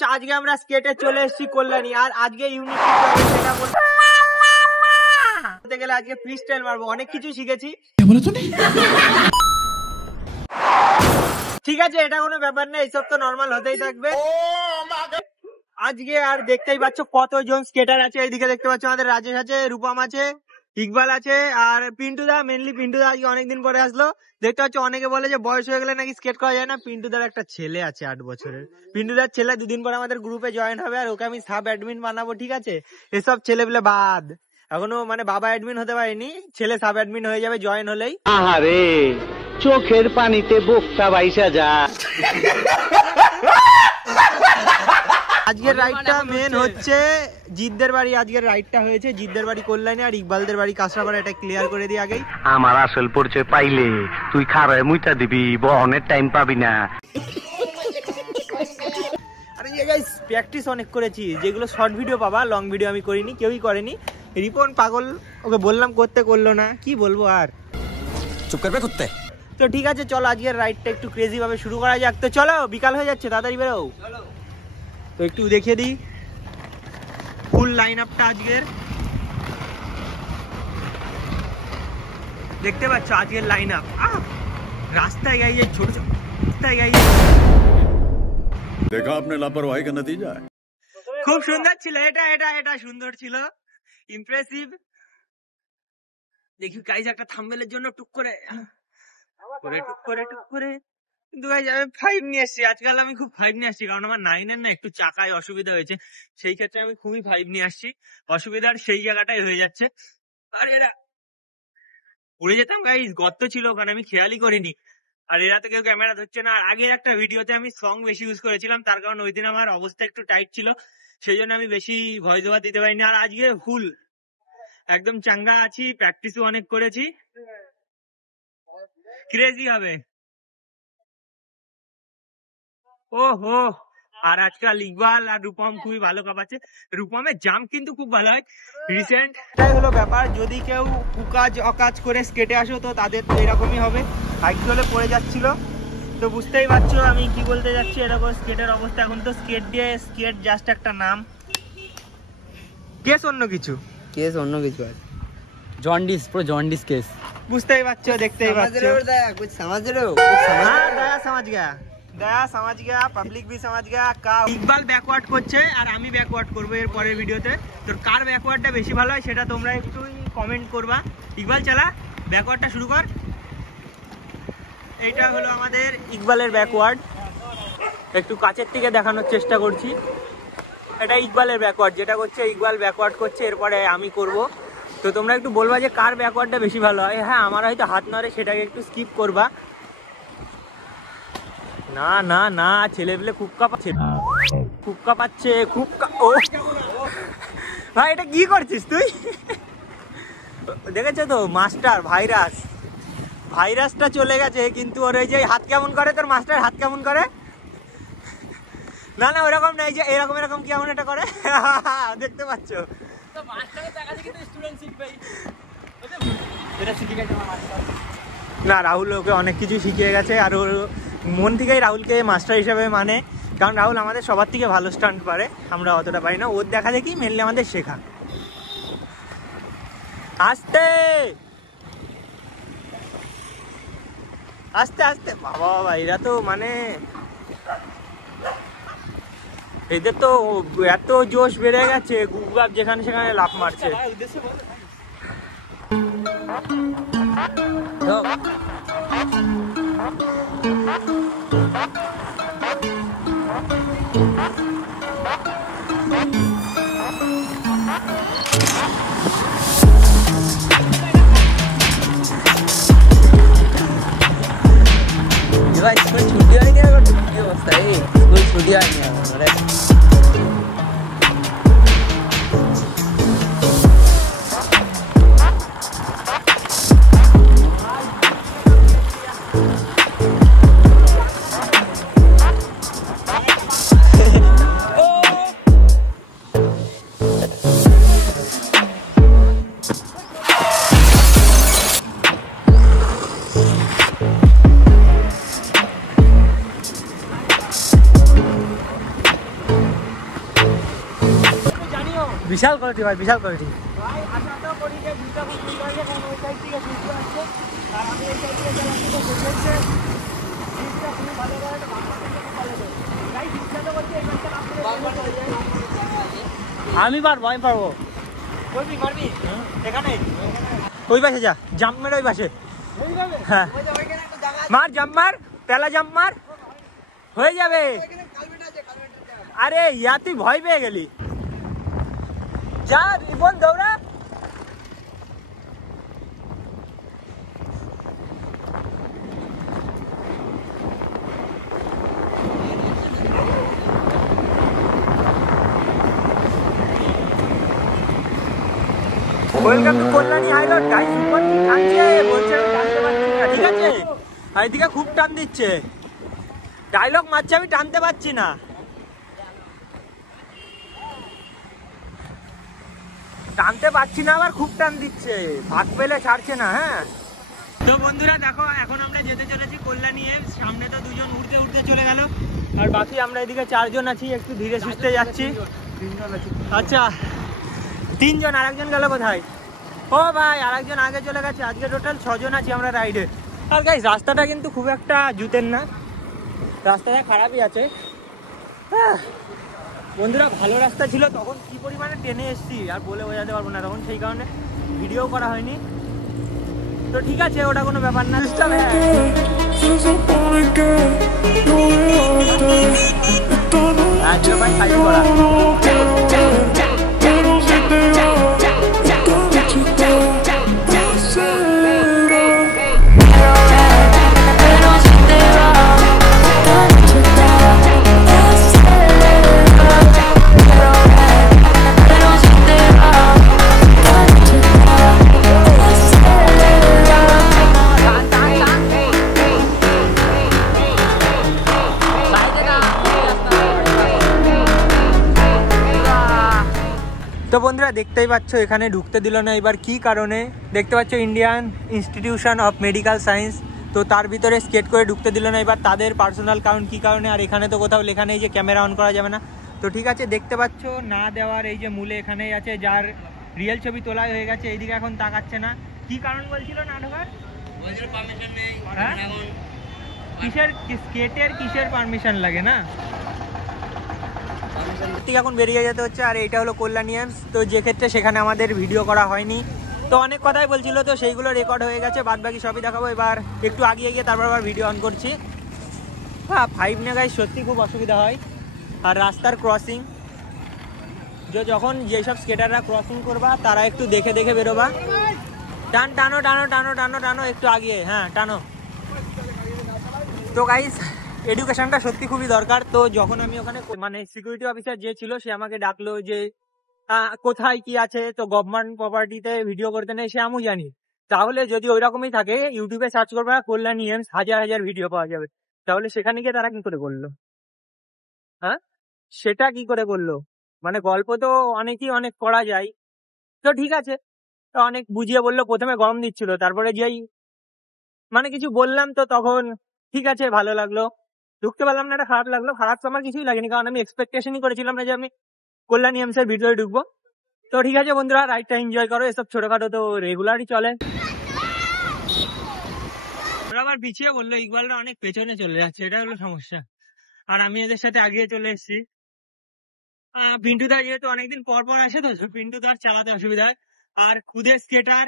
আজকে আমরা স্কেটে চলে এসেছি কল্যাণী, আর আজকে ইউনিক সেটা বলতে গেলে আজকে ফ্রি স্টাইল মারবো। অনেক কিছু শিখেছি, ঠিক আছে, এটা কোনো ব্যাপার নেই, এইসব তো নর্মাল হতেই থাকবে। আজকে আর দেখতেই পাচ্ছ কতজন স্কেটার আছে। এইদিকে দেখতে পাচ্ছ আমাদের রাজেশ আছে, রূপম আছে, ইকবাল আছে, আর পিন্টুদা। মেনলি পিন্টুদা আজকে অনেকদিন পরে আসলো। দেখতে পাচ্ছ অনেকে বলে যে বয়স হয়ে গেলে নাকি স্কেট করা যায় না। পিন্টুদার একটা ছেলে আছে 8 বছরের। পিন্টুদার ছেলে দুদিন পরে আমাদের গ্রুপে জয়েন হবে, আর ওকে আমি সাব অ্যাডমিন বানাবো, ঠিক আছে। এসব ছেলে পেলে বাদ, এখনো মানে বাবা অ্যাডমিন হতে পারেনি, ছেলে সাব অ্যাডমিন হয়ে যাবে জয়েন হলেই। আহারে চোখের পানিতে বোকটা বাইসা যা। আজকের রাইডটা মেন হচ্ছে জিতদের বাড়ি। আজকের রাইডটা হয়েছে জিতদের বাড়ি কল্যাণী, আর ইকবালদের বাড়ি কাঁচরাপাড়া। এটা ক্লিয়ার করে দিই আগেই। আমার আসল পরিচয় পাইলে তুই খারায় মুইতা দিবি, বহনের টাইম পাবি না। আরে গাইস, প্র্যাকটিস অনেক করেছি, যেগুলো শর্ট ভিডিও পাবা, লং ভিডিও আমি করিনি, কেউই করেনি। রিপন পাগল, ওকে বললাম করতে, করলো না, কি বলবো আর, চুপ করবে কুত্তে। তো ঠিক আছে, চলো আজকের রাইডটা একটু ক্রেজি ভাবে শুরু করা যাক। তো চলো, বিকাল হয়ে যাচ্ছে, তাড়াতাড়ি বেরো। তো একটু দেখিয়ে দিই ফুল লাইন আপটা আজকের। দেখতে পাচ্ছ আজকের লাইন আপ। রাস্তায় গাইয়ে ছোট ছোট রাস্তায় গাইয়ে देखा आपने लापरवाही का नतीजा है। খুব সুন্দর ছিল এটা, এটা এটা সুন্দর ছিল, ইমপ্রেসিভ। দেখি গাইজ একটা থাম্বনেলের জন্য টুক করে কিন্তু গাইজ আমি 5 নিয়ে আসছি। আজকাল আমি খুব 5 নিয়ে আসছি, কারণ আমার 9 এর না একটু চাকায় অসুবিধা হয়েছে। সেই ক্ষেত্রে আমি খুবই 5 নিয়ে আসছি, অসুবিধার সেই জায়গাটাই হয়ে যাচ্ছে। আর এরা উড়ে যেতাম গাইজ, গর্ত ছিল ওখানে, আমি খেয়ালই করিনি। আর এরা তো কেউ ক্যামেরা ধরছে না। আর আগের একটা ভিডিওতে আমি সং বেশি ইউজ করেছিলাম, তার কারণ ওই দিন আমার অবস্থা একটু টাইট ছিল, সেই জন্য আমি বেশি ভয়েস ওভার দিতে পারিনি। আর আজকে ফুল একদম চাঙ্গা আছি, প্র্যাকটিসও অনেক করেছি, ক্রেজি হবে। ওহো, আর আজকাল ইকবাল আর রূপম খুবই ভালো কাঁপাচ্ছে। রূপমের জাম্প কিন্তু খুব ভালো হয় রিসেন্ট। এটাই হলো ব্যাপার, যদি কেউ কুকাজ অকাজ করে স্কেটে আসো তো তাদের তো এরকমই হবে। সাইকেলে পড়ে যাচ্ছিল, তো বুঝতেই পারছো আমি কি বলতে যাচ্ছি। এরকম স্কেটের অবস্থা এখন। তো স্কেট দিয়ে, স্কেট জাস্ট একটা নাম, কেস অন্য কিছু, কেস অন্য কিছু আছে, জন্ডিস, পুরো জন্ডিস কেস। বুঝতেই পারছো, দেখতেই পাচ্ছো। দয়া समझ गया, পাবলিক भी समझ गया। ইকবাল ব্যাকওয়ার্ড করছে আর আমি ব্যাকওয়ার্ড করবো এর পরের ভিডিওতে। তো কার ব্যাকওয়ার্ডটা বেশি ভালো হয় সেটা তোমরা একটু কমেন্ট করবা। ইকবাল চালা, ব্যাকওয়ার্ডটা শুরু কর। এইটা হলো আমাদের ইকবালের ব্যাকওয়ার্ড, একটু কাছের থেকে দেখানোর চেষ্টা করছি। এটা ইকবালের ব্যাকওয়ার্ড, যেটা করছে ইকবাল ব্যাকওয়ার্ড করছে, এরপরে আমি করব। তো তোমরা একটু বলবা যে কার ব্যাকওয়ার্ডটা বেশি ভালো হয়। হ্যাঁ, আমার হয়তো হাত নড়ে, সেটাকে একটু স্কিপ করবা। না না না, ছেলেপেলে খুব কাঁপাচ্ছে, খুব কাঁপাচ্ছে, খুব ও ভাই, এটা কি করছিস তুই? দেখেছো তো মাস্টার ভাইরাস, ভাইরাসটা চলে গেছে, কিন্তু ওর ওই যে হাত কেমন করে, তোর মাস্টার হাত কেমন করে? না না, ওরকম নাই, যে এরকম এরকম কেমন এটা করে, দেখতে পাচ্ছ? না, রাহুল ওকে অনেক কিছু শিখিয়ে গেছে, আর ওর মন থেকেই রাহুলকে মাস্টার হিসেবে মানে। কারণ রাহুল আমাদের সবার থেকে ভালো স্টান্ট পারে, আমরা অতটা পারি না। ওর দেখা দেখি মেনলি আমাদের শেখা। আস্তে আস্তে আস্তে, বাবা বাবা, এরা তো মানে এদের তো এত জোশ বেড়ে গেছে, গুগবাব যেখানে সেখানে লাফ মারছে। স্কুল ছুটি হয়নি, এখন কি অবস্থা? এই স্কুল ছুটি হয়নি এখন। বিশাল কোয়ালিটি ভাই, বিশাল কোয়ালিটি। ভাই আশা তো করি যে ভিউটা খুব সুন্দর হবে, কারণ ওই সাইড থেকে সূর্য আসছে আর আমি এই সাইড থেকে চালাচ্ছি, তো সেক্ষেত্রে ভিউটা খুবই ভালো হবে, একটা বাংলা থেকে খুব ভালো হবে। তাই ইচ্ছা তো করছি এই ম্যাচটা নাম করে আমি পারবো, আমি পারবো। করবি পারবি এখানে ওই পাশে যা, জাম্প মেরে ওই পাশে। হ্যাঁ মার, জাম্প মার, পেলা জাম্প মার, হয়ে যাবে। আরে ইয়া তুই ভয় পেয়ে গেলি, যা রিবন দৌড়া। Welcome to Kalyani high road guys. Ripon কি টানছে বলছে, আমি টানতে পারছি না, ঠিক আছে? আর এদিকে খুব টান দিচ্ছে, ডায়লগ মারছে, আমি টানতে পারছি না। টানতে পারছি না, আবার খুব টান দিচ্ছে, ভাগ পেলে ছাড়ছে না। হ্যাঁ তো বন্ধুরা দেখো, এখন আমরা যেতে চলেছি কল্যাণী। সামনে তো দুজন উঠতে উঠতে চলে গেল, আর বাকি আমরা এদিকে 4 জন আছি, একটু ধীরে সুস্থে যাচ্ছি। আচ্ছা 3 জন, আরেকজন গেল কোথায়? ও ভাই আরেকজন আগে চলে গেছে। আজকে টোটাল 6 জন আছি আমরা রাইডে। আর গাইস রাস্তাটা কিন্তু খুব একটা জুতের না, রাস্তাটা খারাপই আছে। বন্ধুরা ভালো রাস্তা ছিল, তখন কি পরিমাণে টেনে এসছি আর বলে বোঝাতে পারবো না, তখন সেই কারণে ভিডিও করা হয়নি। তো ঠিক আছে, ওটা কোনো ব্যাপার না। তো বন্ধুরা দেখতেই পাচ্ছ এখানে ঢুকতে দিল না, এবার কি কারণে দেখতে পাচ্ছ Indian institution of medical science, তো তার ভিতরে স্কেট করে ঢুকতে দিল না। এবার তাদের পার্সোনাল কারণ কি কারণে, আর এখানে তো কোথাও লেখা নেই যে ক্যামেরা অন করা যাবে না। তো ঠিক আছে, দেখতে পাচ্ছ না দেওয়ার এই যে মূলে এখানেই আছে, যার রিয়েল ছবি তোলা হয়ে গেছে, এইদিকে এখন তাকাচ্ছে না। কি কারণ বলছিল না ঢোকার? কিসের স্কেটের কিসের পারমিশন লাগে না, এখন বেরিয়ে যেতে হচ্ছে। আর এইটা হলো কল্যাণীয়ান্স, তো যে ক্ষেত্রে সেখানে আমাদের ভিডিও করা হয়নি, তো অনেক কথাই বলছিল, তো সেইগুলো রেকর্ড হয়ে গেছে, বাদ বাকি সবই দেখাবো। এবার একটু আগিয়ে গিয়ে তারপর আবার ভিডিও অন করছি। হ্যাঁ 5 নাগায় সত্যি খুব অসুবিধা হয়। আর রাস্তার ক্রসিং, যখন যেসব স্কেটাররা ক্রসিং করবা তারা একটু দেখে দেখে বেরোবা। টানো টানো টানো টানো টানো একটু আগিয়ে, হ্যাঁ টানো। তো গাইস এডুকেশনটা সত্যি খুবই দরকার। তো যখন আমি ওখানে মানে সিকিউরিটি অফিসার যে ছিল সে আমাকে ডাকলো যে কোথায় কি আছে, তো গভর্নমেন্ট প্রপার্টিতে ভিডিও করতে নেই, সে আমি জানি। তাহলে যদি ওই রকমই থাকে, ইউটিউবে সার্চ করবে কল্যাণী এমস, হাজার হাজার ভিডিও পাওয়া যাবে। তাহলে সেখানে গিয়ে তারা কি করে করলো? হ্যাঁ সেটা কি করে করলো? মানে গল্প তো অনেকই অনেক করা যায়। তো ঠিক আছে, তো অনেক বুঝিয়ে বললো, প্রথমে গরম দিচ্ছিল, তারপরে যেই মানে কিছু বললাম, তো তখন ঠিক আছে ভালো লাগলো। ঢুকতে পারলাম না, এটা খারাপ লাগলো। খারাপ তো আমার কিছুই লাগেনি, কারণ আমি এক্সপেকটেশনই করেছিলাম না যে আমি কল্যাণী এমস এর ভিতরে ঢুকবো। তো ঠিক আছে বন্ধুরা, রাইডটা এনজয় করো, এসব ছোটখাটো তো রেগুলারই চলে। ওরা আবার পিছিয়ে বললো ইকবালরা অনেক পেছনে চলে যাচ্ছে, এটা হলো সমস্যা। আর আমি এদের সাথে আগিয়ে চলে এসেছি। পিন্টুদা যেহেতু অনেকদিন পর পর আসে, তো পিন্টুদার চালাতে অসুবিধা হয়। আর খুদে স্কেটার,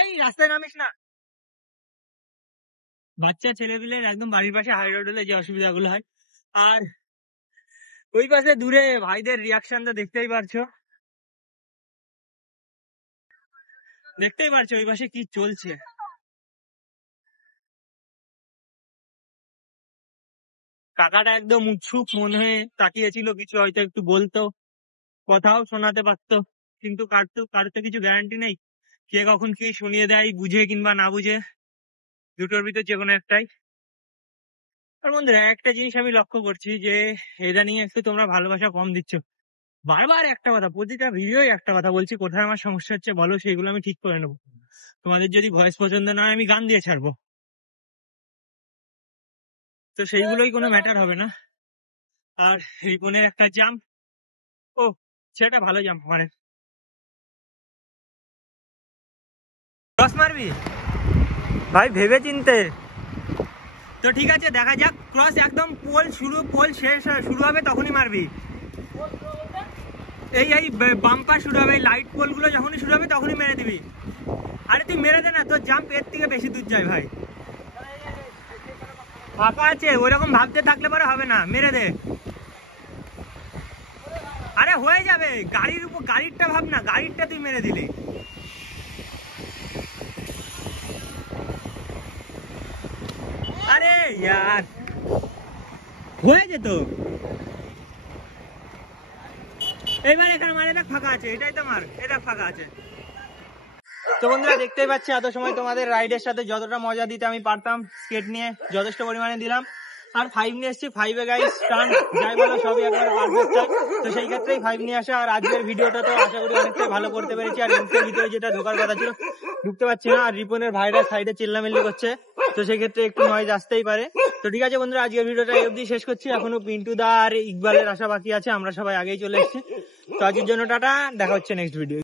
এই রাস্তায় নামিস না। বাচ্চা ছেলেপিলের একদম বাড়ির পাশে হাই রোড হলে যে অসুবিধাগুলো হয়। আর ওই পাশে দূরে ভাইদের রিয়াকশন তো দেখতেই পারছো, ওই পাশে কি চলছে। কাকাটা একদম উৎসুক মনে হয়ে তাকিয়েছিল, কিছু হয়তো একটু বলতো, কথাও শোনাতে পারতো, কিন্তু কার তো কিছু গ্যারান্টি নেই, কে কখন কি শুনিয়ে দেয়, বুঝে কিংবা না বুঝে, দুটোর ভিতর যে কোনো একটাই। আর বন্ধুরা একটা জিনিস আমি লক্ষ্য করছি যে এটা নিয়ে একটু তোমরা ভালোবাসা কম দিচ্ছ। বারবার একটা কথা, প্রতিটা ভিডিও একটা কথা বলছি, কোথায় আমার সমস্যা হচ্ছে বলো, সেইগুলো আমি ঠিক করে নেবো। তোমাদের যদি ভয়েস পছন্দ না হয় আমি গান দিয়ে ছাড়বো, তো সেইগুলোই কোনো ম্যাটার হবে না। আর রিপনের একটা জাম্প, ও সেটা ভালো জাম্প মানে ক্রস মারবি ভাই ভেবে চিনতে। তো ঠিক আছে দেখা যাক, ক্রস একদম পোল শেষ শুরু হবে তখনই মারবি। এই বাম্পার শুরু হবে, লাইট পোল গুলো যখনই শুরু হবে তখনই মেরে দিবি। আরে তুই মেরে দে না, তোর জাম্প এর থেকে বেশি দূর যায় ভাই। ফাঁকা আছে ওইরকম ভাবতে থাকলে পরে হবে না, মেরে দে। আরে হয়ে যাবে, গাড়ির উপর গাড়িরটা ভাব না, গাড়িরটা তুই মেরে দিলি। আরে ইয়ার হয়ে যেত। এইবার এখানে মারে দেখ ফাঁকা আছে, এটাই তো মার, এটা ফাঁকা আছে। তো বন্ধুরা দেখতেই পাচ্ছি এত সময় তোমাদের রাইডের সাথে যতটা মজা দিতে আমি পারতাম স্কেট নিয়ে যথেষ্ট পরিমাণে দিলাম। আর 5 নিয়ে এসেছি, 5-এ গাইস স্টান্ট যাই বলো সবই একবারে পারফেক্ট হয়। তো সেই ক্ষেত্রেই 5 নিয়ে আসা। আর আজকের ভিডিওটা তো আশা করি অনেকটাই ভালো করতে পেরেছি। আর এমসের ভিতরে যেটা ঢোকার কথা ছিল ঢুকতে পারছি না। আর রিপনের ভাইরা সাইডে চিল্লামিল্লি করছে, তো সেই ক্ষেত্রে একটু নয়েজ আসতেই পারে। তো ঠিক আছে বন্ধুরা, আজকের ভিডিওটা এই অবধি শেষ করছি। এখনো পিন্টু দা আর ইকবালের আসা বাকি আছে, আমরা সবাই আগেই চলে এসেছি। তো আজকের জন্য টাটা, দেখা হচ্ছে নেক্সট ভিডিও।